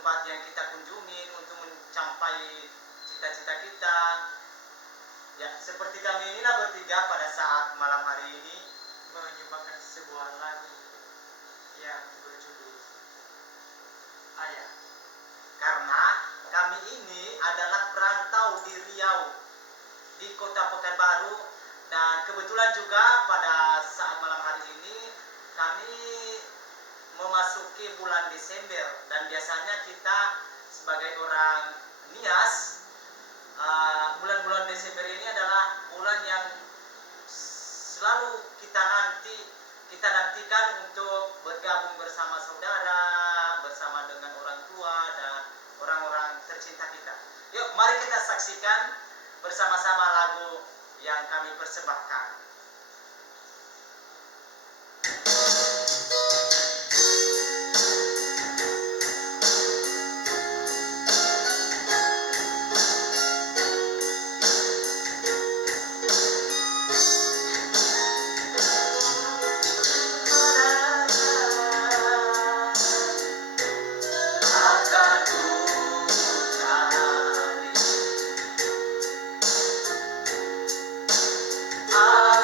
tempat yang kita kunjungi untuk mencapai cita-cita kita. Ya, seperti kami inilah bertiga pada saat malam hari ini menyumbangkan sebuah lagu yang berjudul Ayah. karena kami ini adalah perantau di Riau, di kota Pekanbaru, dan kebetulan juga pada saat malam hari ini kami memasuki bulan Desember, dan biasanya kita sebagai orang NIAS, bulan-bulan Desember ini adalah bulan yang selalu kita nantikan untuk bergabung bersama saudara, bersama dengan orang tua dan orang-orang tercinta kita. Yuk, mari kita saksikan bersama-sama lagu yang kami persembahkan. Akan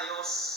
Rius.